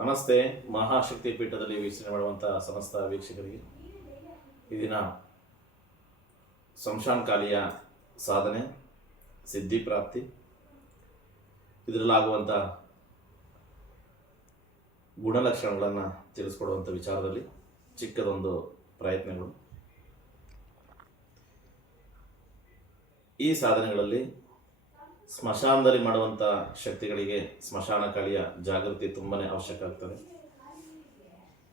ನಮಸ್ತೆ. ಮಹಾಶಕ್ತಿ ಪೀಠದಲ್ಲಿ ವೀಕ್ಷಣೆ ಮಾಡುವಂಥ ಸಮಸ್ತ ವೀಕ್ಷಕರಿಗೆ ಈ ದಿನ ಸಂಶಾನಕಾಲಿಯ ಸಾಧನೆ, ಸಿದ್ಧಿ ಪ್ರಾಪ್ತಿ, ಇದರಲ್ಲಾಗುವಂಥ ಗುಣಲಕ್ಷಣಗಳನ್ನು ತಿಳಿಸ್ಕೊಡುವಂಥ ವಿಚಾರದಲ್ಲಿ ಚಿಕ್ಕದೊಂದು ಪ್ರಯತ್ನಗಳು. ಈ ಸಾಧನೆಗಳಲ್ಲಿ ಸ್ಮಶಾನದಲ್ಲಿ ಮಾಡುವಂಥ ಶಕ್ತಿಗಳಿಗೆ ಸ್ಮಶಾನಕಾಲಿಯ ಜಾಗೃತಿ ತುಂಬಾ ಅವಶ್ಯಕ ಆಗ್ತದೆ.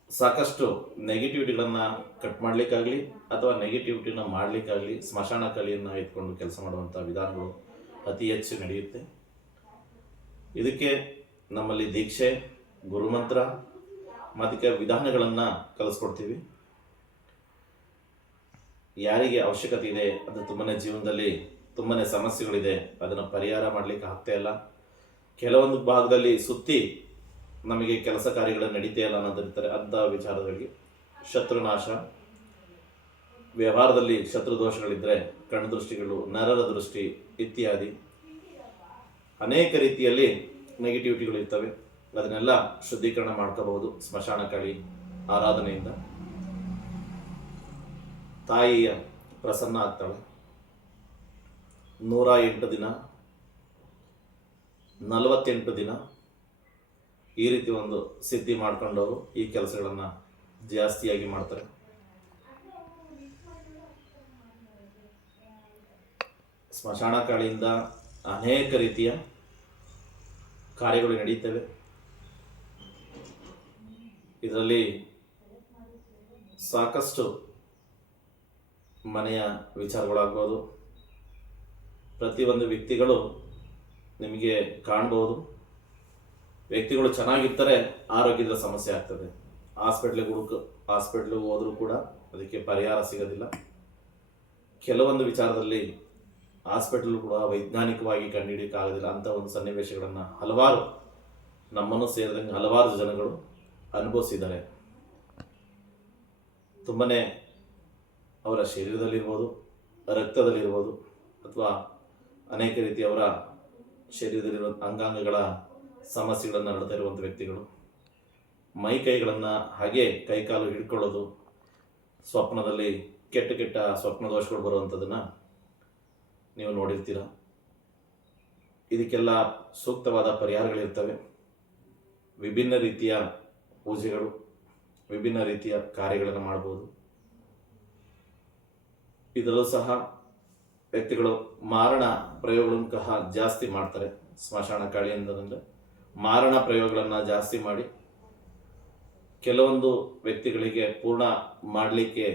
ಸಾಕಷ್ಟು ನೆಗೆಟಿವಿಟಿಗಳನ್ನು ಕಟ್ ಮಾಡಲಿಕ್ಕಾಗಲಿ ಅಥವಾ ನೆಗೆಟಿವಿಟಿನ ಮಾಡಲಿಕ್ಕಾಗಲಿ ಸ್ಮಶಾನಕಾಲಿಯನ್ನು ಎತ್ಕೊಂಡು ಕೆಲಸ ಮಾಡುವಂಥ ವಿಧಾನಗಳು ಅತಿ ಹೆಚ್ಚು ನಡೆಯುತ್ತೆ. ಇದಕ್ಕೆ ನಮ್ಮಲ್ಲಿ ದೀಕ್ಷೆ, ಗುರುಮಂತ್ರ ಮತ್ತು ವಿಧಾನಗಳನ್ನು ಕಲಿಸ್ಕೊಡ್ತೀವಿ. ಯಾರಿಗೆ ಅವಶ್ಯಕತೆ ಇದೆ, ಅದು ತುಂಬಾ ಜೀವನದಲ್ಲಿ ತುಂಬಾ ಸಮಸ್ಯೆಗಳಿದೆ, ಅದನ್ನು ಪರಿಹಾರ ಮಾಡಲಿಕ್ಕೆ ಆಗ್ತಾ ಇಲ್ಲ, ಕೆಲವೊಂದು ಭಾಗದಲ್ಲಿ ಸುತ್ತಿ ನಮಗೆ ಕೆಲಸ ಕಾರ್ಯಗಳು ನಡೀತಾ ಇಲ್ಲ ಅನ್ನೋದಿರ್ತಾರೆ. ಅಂಥ ವಿಚಾರಗಳಿಗೆ ಶತ್ರುನಾಶ, ವ್ಯವಹಾರದಲ್ಲಿ ಶತ್ರು ದೋಷಗಳಿದ್ದರೆ ಕಣ್ಣು ದೃಷ್ಟಿಗಳು, ನರರ ದೃಷ್ಟಿ ಇತ್ಯಾದಿ ಅನೇಕ ರೀತಿಯಲ್ಲಿ ನೆಗೆಟಿವಿಟಿಗಳು ಇರ್ತವೆ. ಅದನ್ನೆಲ್ಲ ಶುದ್ಧೀಕರಣ ಮಾಡ್ಕೋಬಹುದು ಸ್ಮಶಾನಕಾಳಿ ಆರಾಧನೆಯಿಂದ. ತಾಯಿಯ ಪ್ರಸನ್ನ ಆಗ್ತಾಳೆ. 108 ದಿನ, 48 ದಿನ ಈ ರೀತಿ ಒಂದು ಸಿದ್ಧಿ ಮಾಡ್ಕೊಂಡವರು ಈ ಕೆಲಸಗಳನ್ನು ಜಾಸ್ತಿಯಾಗಿ ಮಾಡ್ತಾರೆ. ಸ್ಮಶಾನಕಾಳಿಯಿಂದ ಅನೇಕ ರೀತಿಯ ಕಾರ್ಯಗಳು ನಡೀತವೆ. ಇದರಲ್ಲಿ ಸಾಕಷ್ಟು ಮನೆಯ ವಿಚಾರಗಳಾಗ್ಬೋದು. ಪ್ರತಿಯೊಂದು ವ್ಯಕ್ತಿಗಳು ನಿಮಗೆ ಕಾಣ್ಬೋದು. ವ್ಯಕ್ತಿಗಳು ಚೆನ್ನಾಗಿರ್ತಾರೆ, ಆರೋಗ್ಯದ ಸಮಸ್ಯೆ ಆಗ್ತದೆ. ಹಾಸ್ಪಿಟ್ಲಿಗೆ ಹೋದರೂ ಕೂಡ ಅದಕ್ಕೆ ಪರಿಹಾರ ಸಿಗೋದಿಲ್ಲ. ಕೆಲವೊಂದು ವಿಚಾರದಲ್ಲಿ ಹಾಸ್ಪಿಟಲ್ ಕೂಡ ವೈಜ್ಞಾನಿಕವಾಗಿ ಕಂಡುಹಿಡಿಯೋಕ್ಕಾಗೋದಿಲ್ಲ. ಅಂಥ ಒಂದು ಸನ್ನಿವೇಶಗಳನ್ನು ಹಲವಾರು, ನಮ್ಮನ್ನು ಸೇರಿದಂಗೆ ಹಲವಾರು ಜನಗಳು ಅನುಭವಿಸಿದ್ದಾರೆ. ತುಂಬಾ ಅವರ ಶರೀರದಲ್ಲಿರ್ಬೋದು, ರಕ್ತದಲ್ಲಿರ್ಬೋದು, ಅಥವಾ ಅನೇಕ ರೀತಿಯ ಅವರ ಶರೀರದಲ್ಲಿರುವ ಅಂಗಾಂಗಗಳ ಸಮಸ್ಯೆಗಳನ್ನು ನಡ್ತಾ ಇರುವಂಥ ವ್ಯಕ್ತಿಗಳು ಮೈ ಕೈಗಳನ್ನು ಹಾಗೆ ಕೈಕಾಲು ಹಿಡ್ಕೊಳ್ಳೋದು, ಸ್ವಪ್ನದಲ್ಲಿ ಕೆಟ್ಟ ಸ್ವಪ್ನ ದೋಷಗಳು ಬರುವಂಥದ್ದನ್ನು ನೀವು ನೋಡಿರ್ತೀರ. ಇದಕ್ಕೆಲ್ಲ ಸೂಕ್ತವಾದ ಪರಿಹಾರಗಳಿರ್ತವೆ. ವಿಭಿನ್ನ ರೀತಿಯ ಪೂಜೆಗಳು, ವಿಭಿನ್ನ ರೀತಿಯ ಕಾರ್ಯಗಳನ್ನು ಮಾಡ್ಬೋದು. ಇದರಲ್ಲೂ ಸಹ ವ್ಯಕ್ತಿಗಳು ಮಾರಣ ಪ್ರಯೋಗಗಳನ್ನು ಸಹ ಜಾಸ್ತಿ ಮಾಡ್ತಾರೆ. ಸ್ಮಶಾನಕಾಳಿ ಅಂತಂದರೆ ಮಾರಣ ಪ್ರಯೋಗಗಳನ್ನು ಜಾಸ್ತಿ ಮಾಡಿ ಕೆಲವೊಂದು ವ್ಯಕ್ತಿಗಳಿಗೆ ಪೂರ್ಣ ಮಾಡಲಿಕ್ಕೆ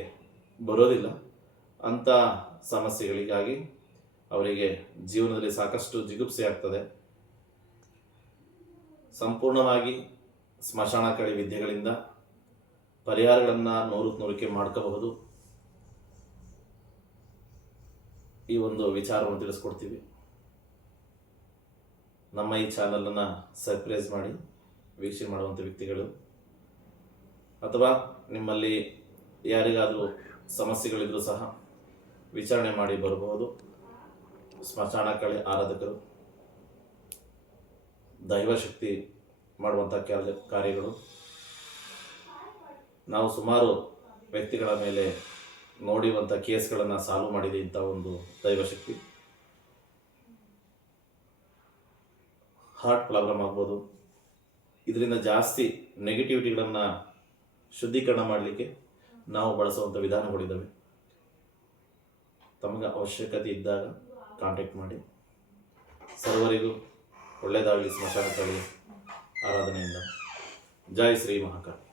ಬರೋದಿಲ್ಲ. ಅಂಥ ಸಮಸ್ಯೆಗಳಿಗಾಗಿ ಅವರಿಗೆ ಜೀವನದಲ್ಲಿ ಸಾಕಷ್ಟು ಜಿಗುಪ್ಸೆ ಆಗ್ತದೆ. ಸಂಪೂರ್ಣವಾಗಿ ಸ್ಮಶಾನಕಾಳಿ ವಿದ್ಯೆಗಳಿಂದ ಪರಿಹಾರಗಳನ್ನು 100ಕ್ಕೆ ಮಾಡ್ಕೋಬಹುದು. ಈ ಒಂದು ವಿಚಾರವನ್ನು ತಿಳಿಸ್ಕೊಡ್ತೀವಿ. ನಮ್ಮ ಈ ಚಾನಲನ್ನು ಸಬ್ಸ್ಕ್ರೈಬ್ ಮಾಡಿ ವೀಕ್ಷಣೆ ಮಾಡುವಂಥ ವ್ಯಕ್ತಿಗಳು, ಅಥವಾ ನಿಮ್ಮಲ್ಲಿ ಯಾರಿಗಾದರೂ ಸಮಸ್ಯೆಗಳಿದ್ರೂ ಸಹ ವಿಚಾರಣೆ ಮಾಡಿ ಬರಬಹುದು. ಸ್ಮಶಾನಕಾಳಿ ಆರಾಧಕರು ದೈವಶಕ್ತಿ ಮಾಡುವಂಥ ಕಾರ್ಯಗಳು. ನಾವು ಸುಮಾರು ವ್ಯಕ್ತಿಗಳ ಮೇಲೆ ನೋಡಿರುವಂಥ ಕೇಸ್ಗಳನ್ನು ಸಾಲ್ವ್ ಮಾಡಿದೆ ಇಂಥ ಒಂದು ದೈವಶಕ್ತಿ. ಹಾರ್ಟ್ ಪ್ರಾಬ್ಲಮ್ ಆಗ್ಬೋದು. ಇದರಿಂದ ಜಾಸ್ತಿ ನೆಗೆಟಿವಿಟಿಗಳನ್ನು ಶುದ್ಧೀಕರಣ ಮಾಡಲಿಕ್ಕೆ ನಾವು ಬಳಸುವಂಥ ವಿಧಾನಗಳಿದ್ದಾವೆ. ತಮಗೆ ಅವಶ್ಯಕತೆ ಇದ್ದಾಗ ಕಾಂಟ್ಯಾಕ್ಟ್ ಮಾಡಿ. ಸರ್ವರಿಗೂ ಒಳ್ಳೆಯದಾಗಲಿ ಸ್ಮಶಾನಕಾಳಿ ಆರಾಧನೆಯಿಂದ. ಜೈ ಶ್ರೀ ಮಹಾಕಾಳಿ.